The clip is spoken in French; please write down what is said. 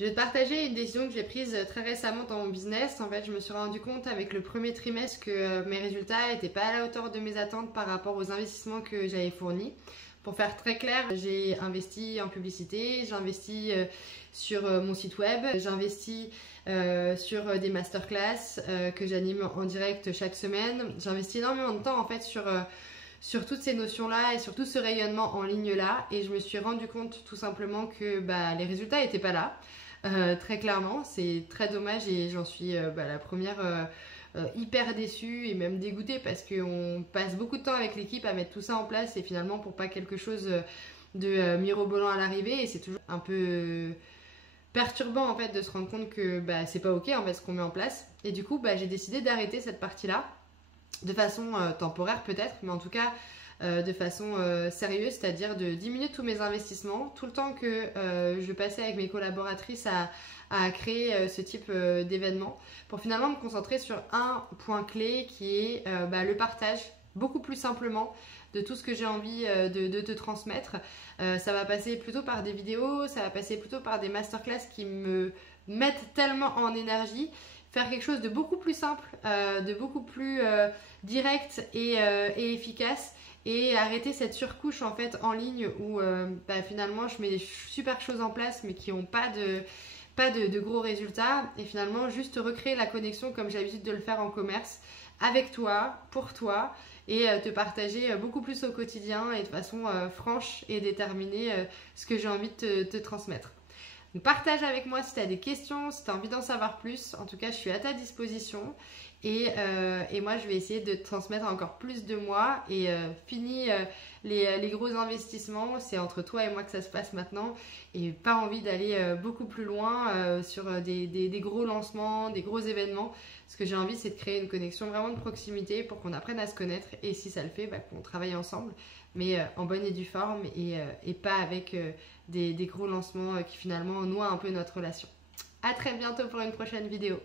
Je vais te partager une décision que j'ai prise très récemment dans mon business. En fait, je me suis rendu compte avec le premier trimestre que mes résultats n'étaient pas à la hauteur de mes attentes par rapport aux investissements que j'avais fournis. Pour faire très clair, j'ai investi en publicité, j'ai investi sur mon site web, j'ai investi sur des masterclass que j'anime en direct chaque semaine. J'ai investi énormément de temps en fait sur toutes ces notions-là et sur tout ce rayonnement en ligne-là. Et je me suis rendu compte tout simplement que les résultats n'étaient pas là. Très clairement, c'est très dommage et j'en suis la première hyper déçue et même dégoûtée parce qu'on passe beaucoup de temps avec l'équipe à mettre tout ça en place et finalement pour pas quelque chose de mirobolant à l'arrivée, et c'est toujours un peu perturbant en fait de se rendre compte que c'est pas ok en fait ce qu'on met en place. Et du coup j'ai décidé d'arrêter cette partie-là de façon temporaire peut-être, mais en tout cas de façon sérieuse, c'est-à-dire de diminuer tous mes investissements, tout le temps que je passais avec mes collaboratrices à créer ce type d'événement, pour finalement me concentrer sur un point clé qui est le partage, beaucoup plus simplement, de tout ce que j'ai envie de te transmettre. Ça va passer plutôt par des vidéos, ça va passer plutôt par des masterclass qui me mettent tellement en énergie. Faire quelque chose de beaucoup plus simple, de beaucoup plus direct et efficace, et arrêter cette surcouche en fait en ligne où finalement je mets des super choses en place mais qui n'ont pas de gros résultats, et finalement juste recréer la connexion comme j'ai l'habitude de le faire en commerce, avec toi, pour toi, et te partager beaucoup plus au quotidien et de façon franche et déterminée ce que j'ai envie de te transmettre. Donc partage avec moi si tu as des questions, si tu as envie d'en savoir plus. En tout cas, je suis à ta disposition. Et moi, je vais essayer de te transmettre encore plus de moi. Et fini les gros investissements. C'est entre toi et moi que ça se passe maintenant. Et pas envie d'aller beaucoup plus loin sur des gros lancements, des gros événements. Ce que j'ai envie, c'est de créer une connexion vraiment de proximité pour qu'on apprenne à se connaître. Et si ça le fait, qu'on travaille ensemble. Mais en bonne et due forme, et pas avec des gros lancements qui finalement noient un peu notre relation. À très bientôt pour une prochaine vidéo.